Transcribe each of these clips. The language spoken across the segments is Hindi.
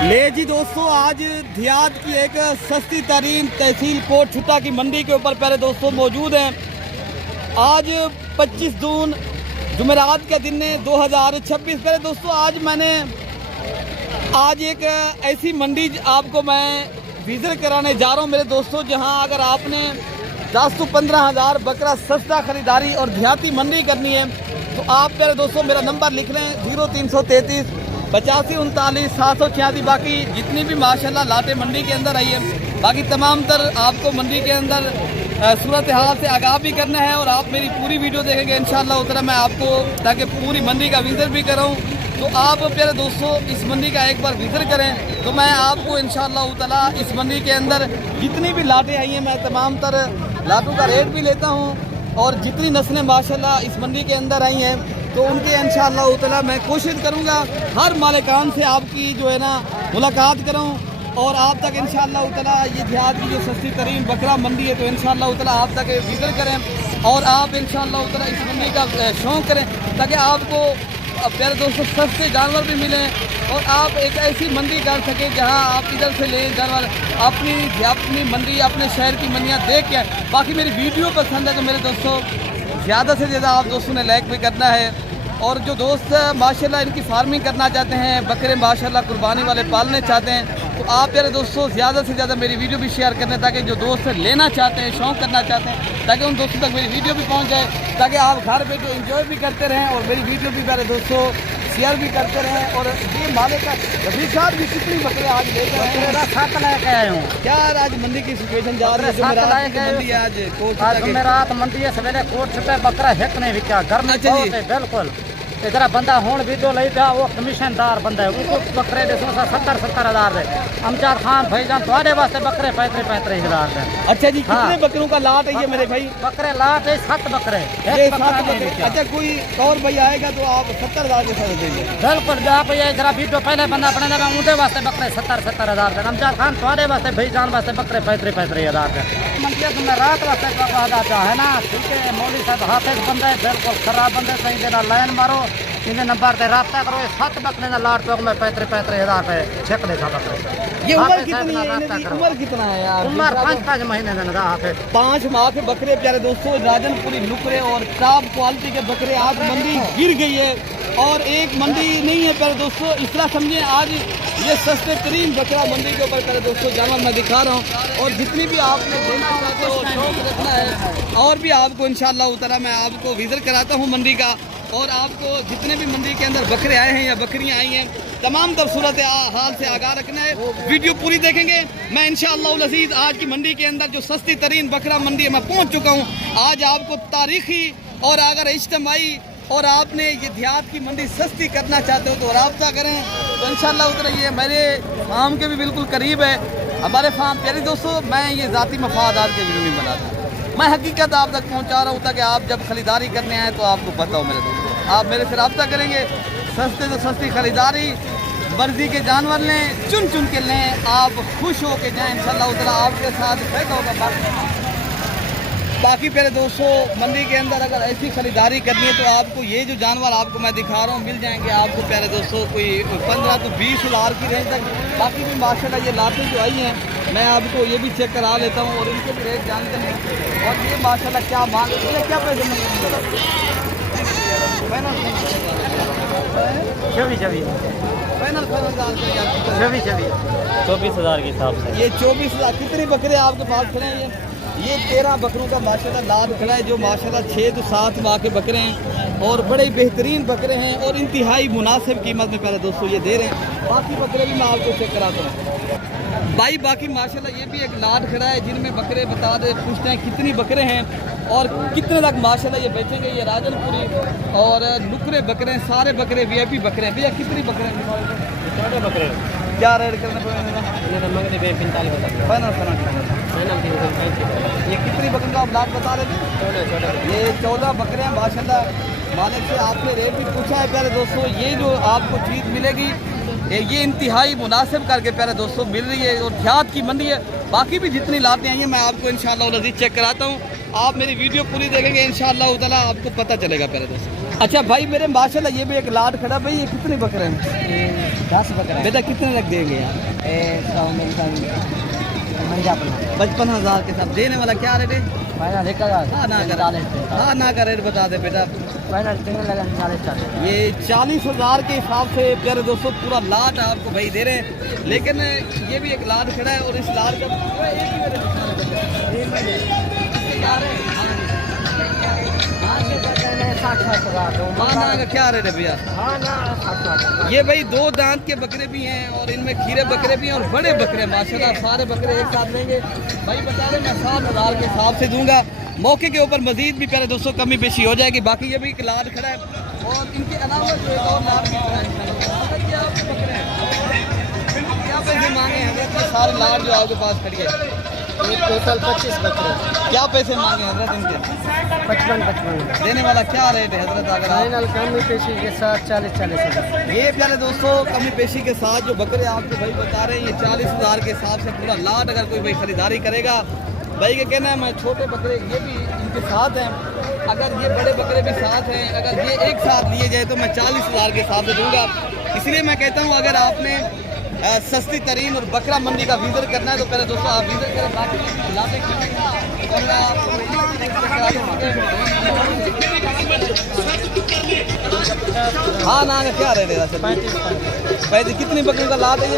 ले जी दोस्तों, आज देहात की एक सस्ती तरीन तहसील कोट छुट्टा की मंडी के ऊपर प्यारे दोस्तों मौजूद हैं। आज 25 जून जुमेरात का दिन है 2026। प्यारे दोस्तों, आज एक ऐसी मंडी आपको मैं विजिट कराने जा रहा हूँ मेरे दोस्तों, जहाँ अगर आपने 10 से 15 हज़ार बकरा सस्ता खरीदारी और देहाती मंडी करनी है तो आप प्यारे दोस्तों मेरा नंबर लिख लें 0333 85 39 786। बाकी जितनी भी माशाल्लाह लाटे मंडी के अंदर आई है, बाकी तमाम तर आपको मंडी के अंदर सूरत हाल से आगाह भी करना है और आप मेरी पूरी वीडियो देखेंगे इंशाल्लाह उतना मैं आपको, ताकि पूरी मंडी का विजिट भी कराऊं। तो आप प्यारे दोस्तों इस मंडी का एक बार विजिट करें तो मैं आपको इंशाल्लाह ताला इस मंडी के अंदर जितनी भी लाटें आई हैं मैं तमाम तर लाटों का रेट भी लेता हूँ, और जितनी नस्लें माशाल्लाह इस मंडी के अंदर आई हैं तो उनके इंशाअल्लाह ताला मैं कोशिश करूंगा हर मालिकान से आपकी जो है ना मुलाकात करूं और आप तक इंशाअल्लाह ताला ये देहात की जो सस्ती तरीन बकरा मंडी है तो इंशाअल्लाह ताला आप तक विजिट करें और आप इंशाअल्लाह ताला इस मंडी का शौक़ करें, ताकि आपको प्यारे दोस्तों सस्ते जानवर भी मिलें और आप एक ऐसी मंडी कर सकें जहां आप इधर से लें जानवर, अपनी मंडी अपने शहर की मंडियां देख के। बाकी मेरी वीडियो पसंद है तो मेरे दोस्तों ज़्यादा से ज़्यादा आप दोस्तों ने लाइक भी करना है, और जो दोस्त माशाल्लाह इनकी फार्मिंग करना चाहते हैं, बकरे माशाल्लाह कुर्बानी वाले पालने चाहते हैं तो आप मेरे दोस्तों ज़्यादा से ज़्यादा मेरी वीडियो भी शेयर करना, ताकि जो दोस्त लेना चाहते हैं, शौक़ करना चाहते हैं, ताकि उन दोस्तों तक मेरी वीडियो भी पहुंच जाए, ताकि आप घर पे जो एंजॉय भी करते रहें और मेरी वीडियो भी मेरे दोस्तों शेयर भी करते रहें। और ये मालिक का रफीक साहब भी कितनी बकरे आज लेकर आए हैं? 7 लेके आया हूँ। क्या आज मंडी की सिचुएशन जा रही है? जुमेरात मंडी है, सवेरे कोट छुट्टे बकरा हिक नहीं बिका, गर्मी बहुत है बिल्कुल। इधर बंदा हूँ वीडियो ले था, वो कमीशनदार बंदा है, उनको बकरे 70 हज़ार है। अमजद खान भाईजान थोड़े वास्ते बकरे 35 हज़ार है। अच्छा जी, कितने बकरों का लाट है ये मेरे भाई? बकरे लाट है 7 बकरे। अच्छा, कोई और भाई आएगा तो आप 70 हज़ार के साथ देंगे? बिल्कुल, आप ये जरा वीडियो पहले बंदा अपने लगा उनके वास्ते बकरे 70 हज़ार है। अमजद खान थोड़े वास्ते भाईजान वास्ते बकरे 35 हज़ार है। मंडिया तुमने रात वास्ते आता है ना, ठीक है। मौली साहब हाफिज बंदा है, बिल्कुल खराब बंदे सही देना, लाइन मारो इनके नंबर पे रब्ता करो। 7 बकरे ना लाट पे मैं 35 हज़ार पे छेक ले था बकरे। ये उम्र कितनी है? उम्र कितना है यार? उम्र 5 महीने का है। 5 माह के बकरे प्यारे दोस्तों, राजनपुरी नुकरे और टॉप क्वालिटी के बकरे आज मंडी गिर गई है, और एक मंडी नहीं है प्यारे दोस्तों, इस तरह समझे आज ये सस्ते तरीन बकरा मंडी के ऊपर प्यारे दोस्तों जानवर मैं दिखा रहा हूँ। और जितनी भी आपने देना चाहते हो, शौक रखना है, और भी आपको इंशाअल्लाह ताला मैं आपको विजिट कराता हूँ मंडी का, और आपको जितने भी मंडी के अंदर बकरे आए हैं या बकरियां आई हैं तमाम तर सूरत हाल से आगाह रखना है। वीडियो पूरी देखेंगे। मैं इंशाअल्लाह अज़ीज़ आज की मंडी के अंदर जो सस्ती तरीन बकरा मंडी है मैं पहुंच चुका हूं। आज आपको तारीखी और अगर इज्तिमाई और आपने ये देहात की मंडी सस्ती करना चाहते हो तो रब्ता करें तो इंशाअल्लाह उतना ये मेरे फार्म के भी बिल्कुल करीब है हमारे फार्म। प्यारे दोस्तों, मैं ये ज़ाती मफादात के वीडियो नहीं बनाता, मैं हकीकत आप तक पहुंचा रहा हूं ताकि आप जब खरीदारी करने आए तो आपको पता हो मेरे दोस्तों, आप मेरे से रब्ता करेंगे। सस्ते से सस्ती खरीदारी, मर्जी के जानवर लें, चुन चुन के लें, आप खुश हो के जाएँ, इंशाअल्लाह ताला आपके साथ फायदा होगा। बाकी प्यारे दोस्तों, मंडी के अंदर अगर ऐसी खरीदारी करनी है तो आपको ये जो जानवर आपको मैं दिखा रहा हूँ मिल जाएंगे आपको प्यारे दोस्तों कोई 15 से 20 हज़ार की रेंज तक। बाकी भी माशाल्लाह ये लाटें जो आई हैं मैं आपको ये भी चेक करा लेता हूँ और इनके भी रेट जानते हैं। और ये माशाल्लाह क्या मांग रहे हैं, क्या पैसे मांग 24 हज़ार के हिसाब से। ये 24 हज़ार। कितने बकरे आपके पास खड़े हैं? ये 13 बकरों का माशाल्लाह लाभ खड़ा है, जो माशाल्लाह 6 से 7 माह के बकरे हैं और बड़े बेहतरीन बकरे हैं और इंतहाई मुनासिब कीमत में प्यारे दोस्तों ये दे रहे हैं। बाकी बकरे भी मैं आपको चेक कराता हूँ भाई। बाकी माशाल्लाह ये भी एक लाट खड़ा है जिनमें बकरे बता दे, पूछते हैं कितनी बकरे हैं और कितने तक माशाल्लाह ये बेचेंगे। ये राजनपुरी और नुकरे बकरे हैं, सारे बकरे VIP बकरे हैं। भैया कितनी बकरे हैं? बकरे क्या रेट करना पड़ेगा? ये कितनी बकरी का आप लाट बता रहे थे? ये 14 बकरे हैं माशाल्लाह। मालिक से आपने रेट भी पूछा है प्यारे दोस्तों। ये जो आपको चीज़ मिलेगी ये इंतहाई मुनासिब करके प्यारे दोस्तों मिल रही है और देहात की मंडी है। बाकी भी जितनी लाटें आई हैं मैं आपको इंशाअल्लाह अज़ीज़ चेक कराता हूँ। आप मेरी वीडियो पूरी देखेंगे इंशाअल्लाह ताला आपको पता चलेगा प्यारे दोस्तों। अच्छा भाई मेरे माशाल्लाह ये भी एक लाट खड़ा भाई, ये कितने बकरे हैं? 10 बकरे बेटा कितने रख देंगे यार? 55,000 के साथ देने वाला क्या रेट है? फाइनल 1000। हाँ ना कर, हाँ ना का रेट बता दे बेटा। फाइनल 40 ये 40,000 के हिसाब से प्यारे दोस्तों पूरा लाट आपको भाई दे रहे हैं, लेकिन ये भी एक लाट खड़ा है और इस लाट का हाँ का क्या रेट है भैया? ये भाई 2 दांत के बकरे भी हैं और इनमें खीरे बकरे भी हैं और बड़े बकरे माशाल्लाह, सारे बकरे एक साथ लेंगे भाई बता रहे मैं 7,000 के हिसाब से दूंगा। मौके के ऊपर मजीद भी प्यारे दोस्तों कमी पेशी हो जाएगी। बाकी ये भी एक लाट खड़ा है और इनके अलावा जो एक और लाट भी खड़ा है इंशाल्लाह। क्या पैसे मांगे हजरत? ये सारे लाट जो आपके पास खड़ी है टोटल 25 बकरे। क्या पैसे मांगे हजरत इनके? 55 देने वाला क्या रेट है हजरत? अगर आप फाइनल कमी पेशी के साथ 40 हज़ार। ये प्यारे दोस्तों कमी पेशी के साथ जो बकरे आपको भाई बता रहे हैं ये 40,000 के हिसाब से पूरा लाट अगर कोई भाई खरीदारी करेगा। भाई का कहना है मैं छोटे बकरे ये भी इनके साथ हैं, अगर ये बड़े बकरे भी साथ हैं, अगर ये एक साथ लिए जाए तो मैं 40,000 के हिसाब से दूंगा। इसलिए मैं कहता हूँ अगर आपने सस्ती तरीन और बकरा मंडी का विजिट करना है तो पहले दोस्तों आप विजिट करें। बाकी लाते हाँ ना क्या रेट है? 35। कितनी बकरियों का लाद है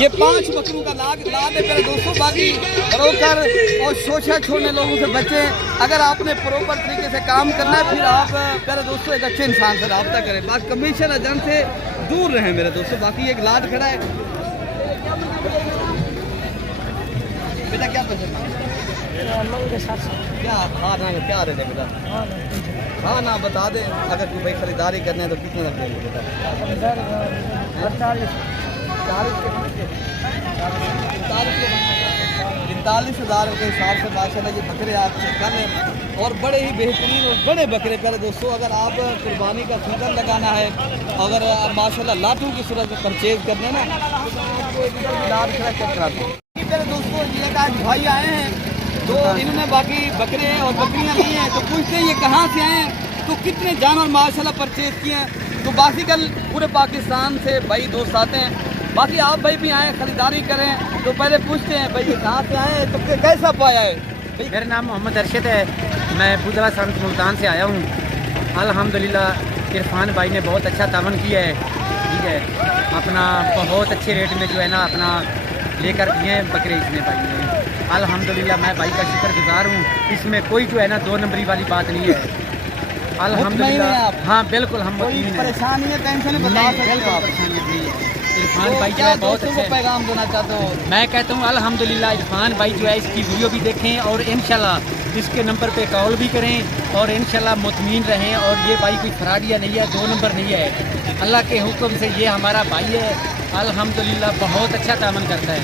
ये 5 बकरियों का लाद है मेरे दोस्तों। बाकी ब्रोकर और शोषा छोड़ने लोगों से बचें। अगर आपने प्रॉपर तरीके से काम करना है फिर आप मेरे दोस्तों एक अच्छे इंसान से रब्ता करें। बाकी कमीशन एजेंट से दूर रहें मेरे दोस्तों। बाकी एक लाद खड़ा है बेटा, क्या पैसे क्या हाँ ना क्या रेट है बेटा? हाँ ना बता दें अगर कोई भाई खरीदारी करने हैं तो कितने लग जाएंगे बेटा? 45,000 के हिसाब से माशाल्लाह ये बकरे आपसे कल हैं और बड़े ही बेहतरीन और बड़े बकरे प्यारे दोस्तों। अगर आप कुर्बानी का सीजन लगाना है, अगर आप माशाल्लाह लाटू की सूरत में परचेज करने ना तो आपको एक लाट खड़ा चेक कराते हैं प्यारे दोस्तों। ये आज भाई आए हैं तो इन्होंने बाकी बकरे और बकरियां ली हैं तो पूछते हैं ये कहाँ से आए हैं तो कितने जानवर माशाल्लाह परचेज किए हैं। तो बाकी कल पूरे पाकिस्तान से भाई दोस्त आते हैं। बाकी आप भाई भी आए खरीदारी करें तो पहले पूछते हैं भाई ये कहाँ से आए हैं तो कैसा पाया है? मेरा नाम मोहम्मद अरशद है, मैं बुधरा संत मुल्तान से आया हूँ। अल्हम्दुलिल्लाह इरफान भाई ने बहुत अच्छा तावन किया है, ठीक है। अपना बहुत अच्छे रेट में जो है ना अपना लेकर दिए हैं बकरे इसने भाई ने। अल्हम्दुलिल्लाह मैं भाई का शुक्रगुजार हूँ। इसमें कोई जो है ना 2 नंबरी वाली बात नहीं है। अल्हम्दुलिल्लाह हाँ बिल्कुल हम कोई परेशानी है टेंशन बता सकते हो आप। इरफान भाई जो है बहुत अच्छा पैगाम देना चाहते हो? मैं कहता हूँ अल्हम्दुलिल्लाह इरफान भाई जो है इसकी वीडियो भी देखें और इंशाल्लाह इसके नंबर पे कॉल भी करें और इंशाल्लाह मुतमीन रहें। और ये भाई कोई फ्रॉडिया नहीं है, 2 नंबर नहीं है। अल्लाह के हुक्म से ये हमारा भाई है, अल्हम्दुलिल्लाह बहुत अच्छा तामन करता है।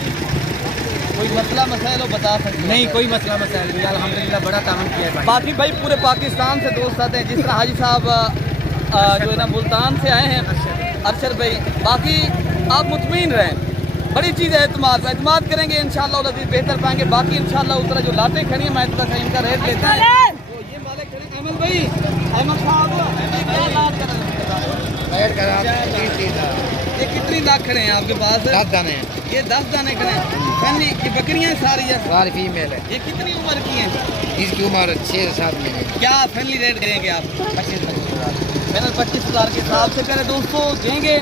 कोई मसला मसाइल बता सकते नहीं, कोई मसला मसाइल नहीं, अल्हम्दुलिल्लाह बड़ा तामन किया है भाई। बाकी भाई पूरे पाकिस्तान से दोस्त आते हैं, जिस तरह हाजी साहब जो है ना मुल्तान से आए हैं अरशद भाई। बाकी आप मुतमीन रहें, बड़ी चीज़ है एतमाद करेंगे इंशाअल्लाह लजीज बेहतर पाएंगे। बाकी इंशाअल्लाह उस तरह जो लाते खड़ी हैं मैं थोड़ा सा इनका रेट लेता है। तो ये मालिक खड़े अहमद भाई, अहमद साहब ये कितनी लाख खड़े हैं आपके पास? 10 दाने हैं। ये 10 दाने खड़े हैं। फैमिली ये बकरियां सारी है? सारी फीमेल है। ये कितनी उम्र की हैं? इसकी उम्र 6 से 7 महीने। क्या फैमिली रेट देंगे आप? 25,000। मैंने 25,000 के हिसाब से करे दोस्तों देंगे।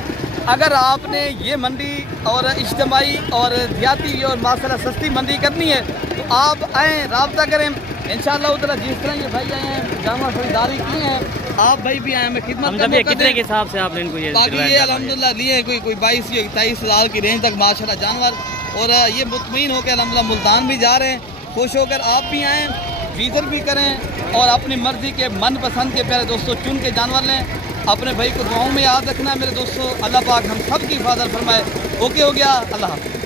अगर आपने ये मंडी और इज्तिमाई और देहाती और माशाल्लाह सस्ती मंडी करनी है तो आप आएँ रब्ता करें इंशाअल्लाह। उधर जिस तरह ये भाई आए हैं जानवर खरीदारी की हैं, आप भाई भी आए, मैं खिदमत करने कितने के हिसाब से आपने इनको ये बाकी ये अल्हम्दुलिल्लाह लिए कोई 22 या 23,000 की रेंज तक माशाल्लाह जानवर। और ये मुतमीन होकर अल्हम्दुलिल्लाह मुल्तान भी जा रहे हैं। खुश होकर आप भी आएँ, विजिट भी करें और अपनी मर्जी के मनपसंद के प्यारे दोस्तों चुन के जानवर लें। अपने भाई को दुआओं में याद रखना है मेरे दोस्तों। अल्लाह पाक हम सब की हिफाजत फरमाए। ओके हो गया, अल्लाह हाफ़िज़।